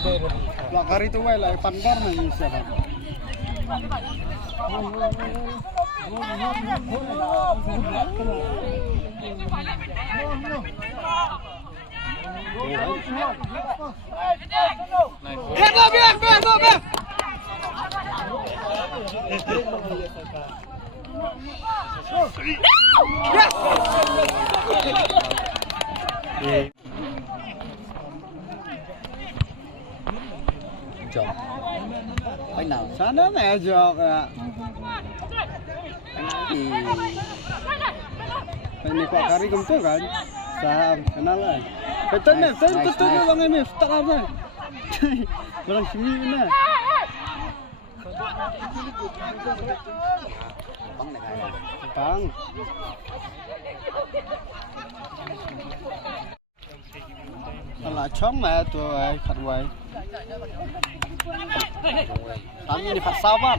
Kari tu lah pandar nanti siapa? Chọn bánh nào Sana mẹ jawab ya. thì Ini kok kari gemtu kan? Saham kenal lah. Betul ni, betul ni bang Emil. Tak apa. Barang sini mana? Bang. Kalau chong mẹ tôi khát quay. Tắm như Khadsawphra.